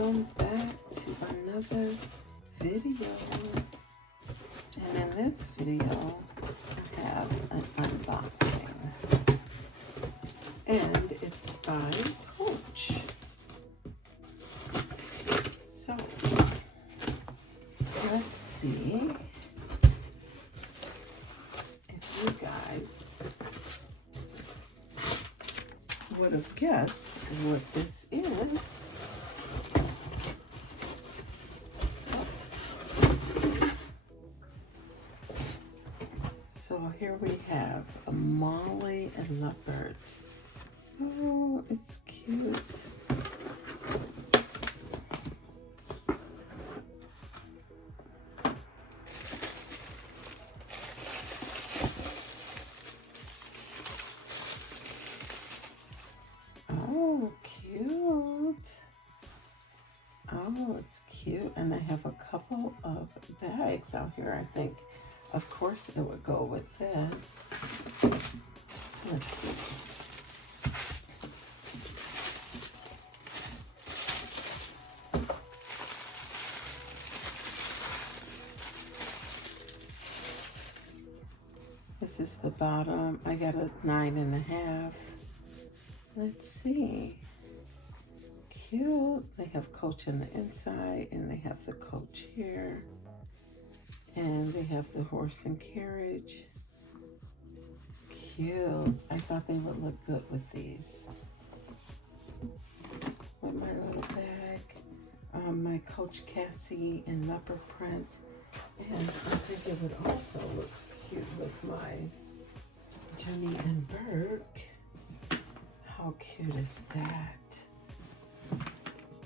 welcome back to another video. And in this video, I have an unboxing. And it's by Coach. So, let's see if you guys would have guessed what this is. So here we have a Molly and Leopard. Oh, it's cute. Oh, cute. Oh, it's cute. And I have a couple of bags out here, I think. Of course, it would go with this. Let's see. This is the bottom. I got a 9.5. Let's see. Cute. They have Coach on the inside, and they have the Coach here. And they have the horse and carriage. Cute. I thought they would look good with these. With my little bag. My Coach Cassie in leopard print. And I think it would also look cute with my Dooney and Bourke. How cute is that?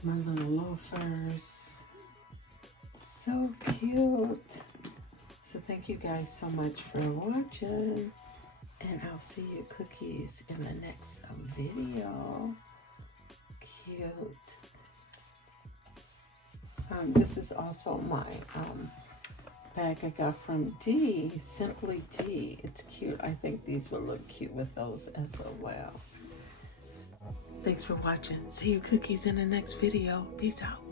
My little loafers. So cute. So thank you guys so much for watching. And I'll see you cookies in the next video. Cute. This is also my bag I got from D, Simply D. It's cute. I think these will look cute with those as well. Thanks for watching. See you cookies in the next video. Peace out.